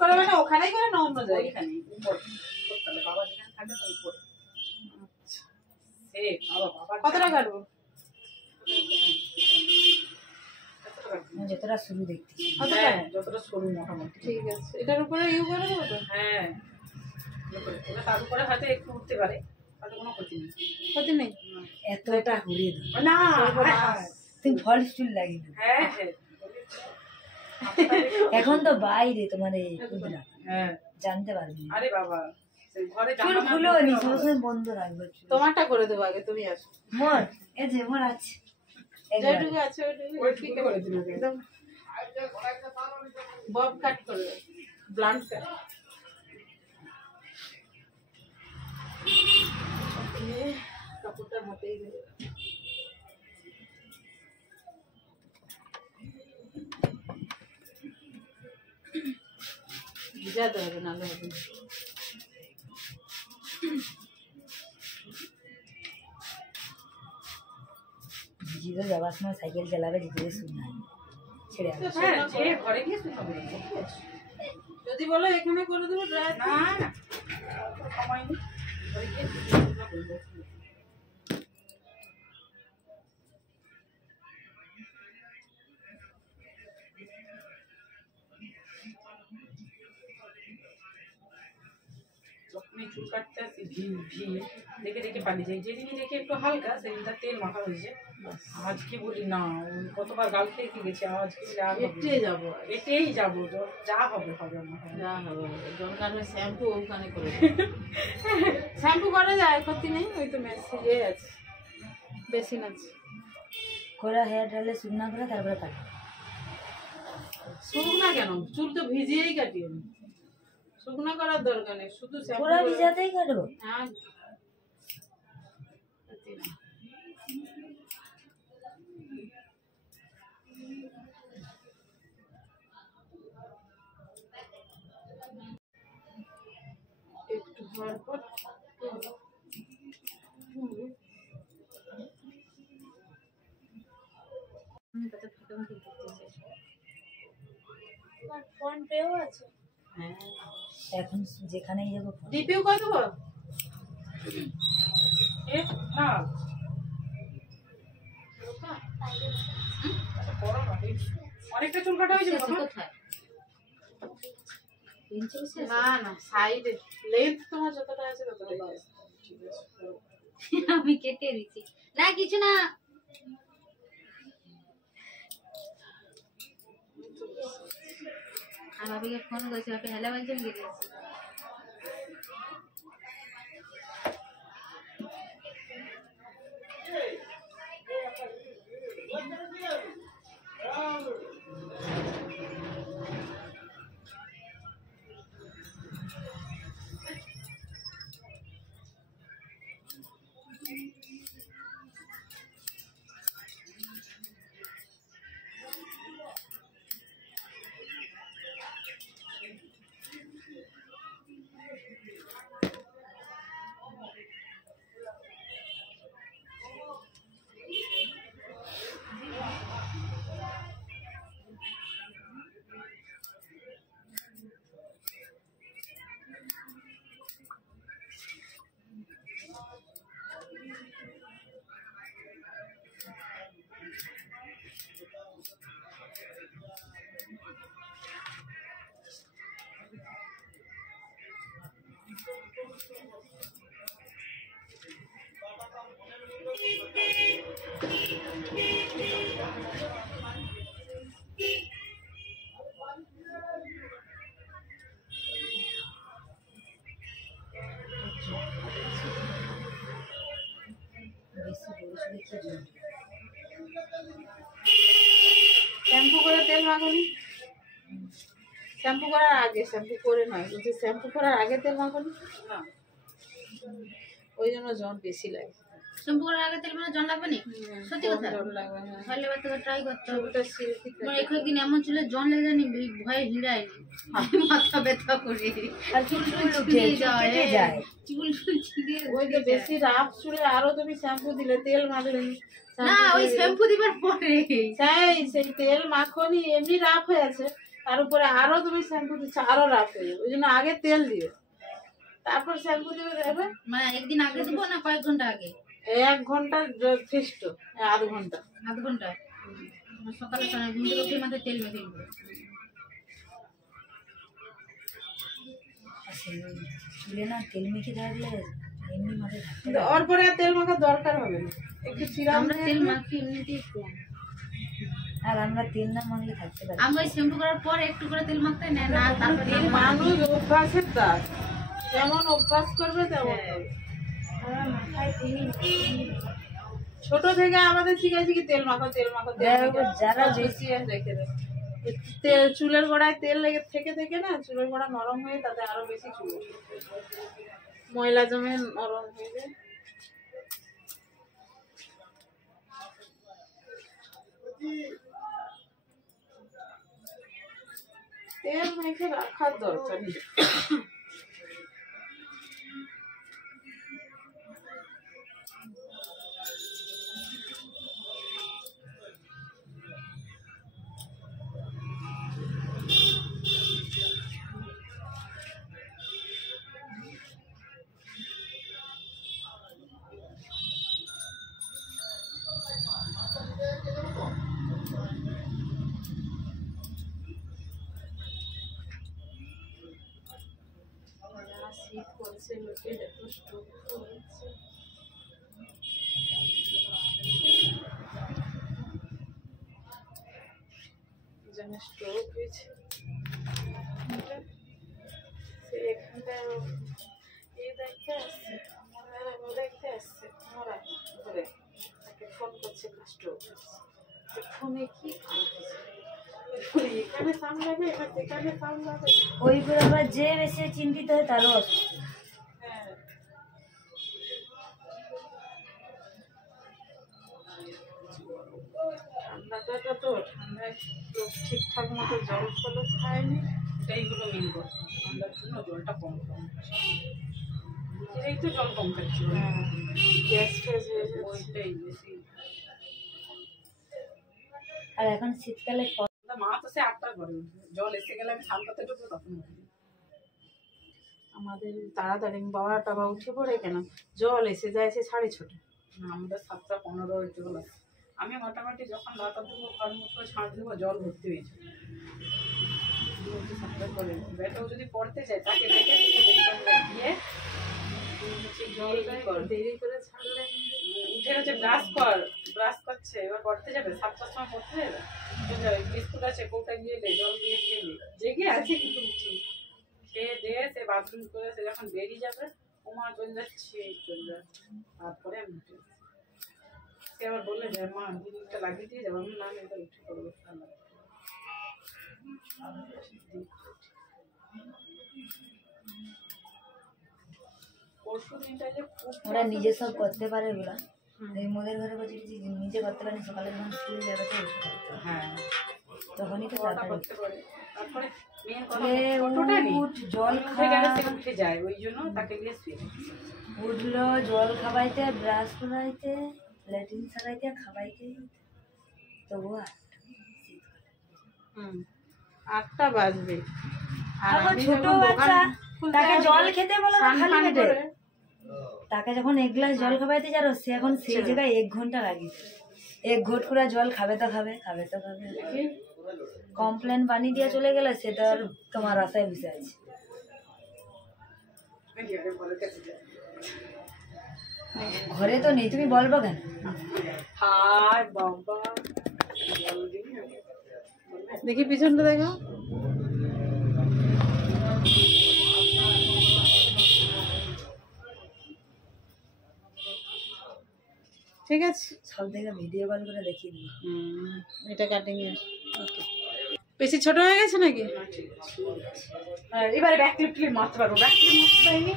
করে মানে ওখানেই করে না অন্য জায়গায়? এখানেই উপরে করতে বাবা যেখানে থাকবে তাই উপরে। আচ্ছা এই বাবা কতটা কাটবো? যতটা শুরু দেখতেছি যতটা সরু মোটামুটি ঠিক আছে। এটার উপরে ইউ করে দেবো তো? হ্যাঁ তার উপরে হয়তো একটু উঠতে পারে, তাতে কোনো ক্ষতি নেই। ক্ষতি নেই এতটা ঘুরিয়ে দেবো না তুমি ফলস চুল লাগিয়ে দেবো। হ্যাঁ হ্যাঁ এখন তো বাইরে তোমার এই হ্যাঁ জানতে পারবি। আরে বাবা ঘরে চুল খুলো নি, সবসময় বন্ধ রাখবে। তোমারটা করে দেবো আগে, তুমি আসো। মোর এই যে মোর আছে যেটুকু আছে ওইটুকু করে দিন একদম বব কাট করে দাও, ব্লান্ট কাট। কাপড়টা হাতেই দেবে। ভিজাতে হবে নাহলে হবে না। জিজো যাবার সময় সাইকেল চালাবে, জিজো শুনে ছেড়ে আসবে। ঘরে গিয়ে যদি বলো এখানে করে দেবো ড্রায়ার, না সময় নেই, ঘরে গিয়ে যখনই চুল কাটতে আসি দেখে দেখে পালিয়ে যাই। যেদিনই দেখে একটু হালকা সেদিনটা তেল মাখা হয়েছে। আজকে বলি না, কতবার গাল খেয়ে গেছি, আজকে এটেই যাবো, এটেই যাবো, যা হবে হবে যা হবে। দরকার হয় শ্যাম্পু ওখানে করে শ্যাম্পু করা যায়, ক্ষতি নেই। ওই তো মেশিন আছে, বেসিন আছে। খোলা হেয়ার ড্রাইলে শুকনা করে তারপরে কাটো। শুকনা কেন, চুল তো ভিজিয়েই কাটি আমি, শুকনা করার দরকার নেই, শুধু পুরো ভিজাতেই কাটবো। হ্যাঁ একটু হওয়ার পর ফোন পেও আছে। হ্যাঁ এখন যেখানেই যাবো ডিপিও কত দেবো? না অনেকটা চুল কাটা হয়েছে না না সাইডে লেন্থ তোমার যতটা আছে ততটাই ঠিক আছে। আমি কেটে দিচ্ছি না, কিছু না। আর বাবাকে ফোন করেছি, আপনি হেলা বলছে আমি কেটে দিচ্ছি। শ্যাম্পু করে তেল মাখনি, শ্যাম্পু করার আগে, শ্যাম্পু করে নয় বলছি, শ্যাম্পু করার আগে তেল মাখনি না, ওই জন্য জন বেশি লাগে। শ্যাম্পু করার আগে তেল মানে জন লাগবে না? সত্যি কথা জন লাগবে। তাহলে এবার তোকে ট্রাই করতে হবে। ওটা সিল্কি আমার একদিন এমন চুলে জন লেগে যায়নি, ভয়ে হিঁড়ায়নি, মাথা ব্যথা করে আর চুল উঠে যায়, চুল ছিঁড়ে ওই যে বেশি রাফ চুলে আরো তুমি শ্যাম্পু দিলে, তেল মাখলে না, ওই শ্যাম্পু দিবার পরে সেই তেল মাখনি এমনি রাফ হয়ে আছে, তার উপরে আরো তুমি শ্যাম্পু দিচ্ছ, আরো রাফ হয়ে যাবে। ওই জন্য আগে তেল দিবে, তারপর শ্যাম্পু দিবে, দেবে। মানে একদিন আগে দিব না কয়েক ঘন্টা আগে? 1 ঘন্টা যথেষ্ট, 1/2 ঘন্টা। আধ ঘন্টা সকালে সকালে ঘুম থেকে উঠে মাথায় তেল মেখে নিবো। চুলে না তেল মেখে থাকলে এমনি মাথায় থাকতে ওর পরে আর তেল মাখার দরকার হবে না, একটু সিরাম আমরা তেল মাখি এমনিতেই কম। আর আমরা তেল না মাখলে থাকতে পারি আমরা ওই শ্যাম্পু করার পর একটু করে তেল মাখতে নেয় না, তারপর তেল মানুষ অভ্যাসের দাস, যেমন অভ্যাস করবে তেমন হবে। ছোট থেকে আমাদের শিখাইছি কি তেল মাখো, তেল মাখো, তেল মাখো। যারা বেশি রেখে দেয় তেল, চুলের গোড়ায় তেল লেগে থেকে থেকে না চুলের গোড়া নরম হয়ে তাতে আরো বেশি চুল ওঠে। ময়লা জমে নরম হয়ে যায়। তেল মেখে রাখার দরকার নেই। শীত করছে, লোকের এত স্ট্রোক হচ্ছে। যেন স্ট্রোক হয়েছে। সে এখানটায় এই দেখতে আসছে, আমার দেখতে আসছে, ওরা ধরে তাকে ফোন করছে, স্ট্রোক হচ্ছে। ফোনে কি এখানে সামলাবে, এখানে সেখানে সামলাবে। ওই করে আবার যে বেশি চিন্তিত হয় তারও অসুস্থ। হ্যাঁ, ঠান্ডাটা তো ঠান্ডায় ঠিকঠাক মতো জল ফল খায়নি, এইগুলো মেন কথা, ঠান্ডার জন্য জলটা কম কম এই তো জল কম খাচ্ছি, গ্যাস ফ্যাস হয়ে যাচ্ছে। ওইটাই বেশি। আর এখন শীতকালে মা তো সে 8টার ঘরে উঠবে, জল এসে গেলে আমি সাতটাতে ঢুকবো তখন উঠবে। আমাদের তাড়াতাড়ি বাবাটা বা উঠে পড়ে কেন, জল এসে যায় সে 6:30। না, আমাদের 7:15 জল আছে। আমি মোটামুটি যখন রাত দেবো ঘর মুখে ছাঁচ দেবো জল ভর্তি হয়েছে। 7টার পরে বেটাও যদি পড়তে চায় তাকে দেখে গিয়ে দেরি করে ছাড়লে উঠে হচ্ছে ব্রাশ কর, ব্রাশ করছে, এবার পড়তে যাবে, 7টার সময় পড়তে যাবে, বিস্কুট আছে কৌটা গিয়ে জল দিয়ে খেয়ে জেগে আছে কিন্তু উঠি খেয়ে দিয়ে সে বাথরুম করে সে যখন বেরিয়ে যাবে ওমা চলে যাচ্ছে চলে যাচ্ছে, তারপরে আমি উঠে সে আবার বললে যে মা দুধটা লাগিয়ে দিয়ে যাবো, আমি না এটা উঠে পড়বো ঠান্ডা। পরশু দিনটা যে ওরা নিজে সব করতে পারে ওগুলা, এই মোদের ঘরে বসে যদি নিজে করতে পারে, সকালে যখন স্কুলে যাবে তো উঠে করতে হবে। হ্যাঁ তখনই তো ওটা তাড়াতাড়ি করতে পারে। তারপরে মেন কথা উঠে ছোটটা নেই, জল উঠে গেলে সে উঠে যায়, ওই জন্য তাকে নিয়ে শুয়ে থাকে। উঠলো, জল খাওয়াইতে, ব্রাশ করাইতে, ল্যাট্রিন সারাইতে, খাওয়াইতে, তবুও 8টা বাজবে। আর আমি ছোট যখন বাচ্চা দোকান খুলতে তাকে আসবো, জল খেতে বলো না স্নান খালি টান পেটে, করে, তাকে যখন 1 গ্লাস জল খাওয়াইতে যারো সে এখন সেই জায়গায় 1 ঘন্টা লাগে, 1 ঘট করে জল খাবে তো খাবে, খাবে তো খাবে। কমপ্লেন বানিয়ে দিয়ে চলে গেলে সে তো আর তোমার আশায় বসে আছে। ঘরে তো নেই, তুমি বলবো কেন? হায় বাবা, দেখি পিছনটা দেখো। ঠিক আছে, সব থেকে ভিডিও কল করে দেখিয়ে দিই। এটা কাটিং এর ওকে। বেশি ছোট হয়ে গেছে নাকি? এবারে ব্যাক ক্লিপ মারতে পারবো, ব্যাক ক্লিপ মারতে পারিনি।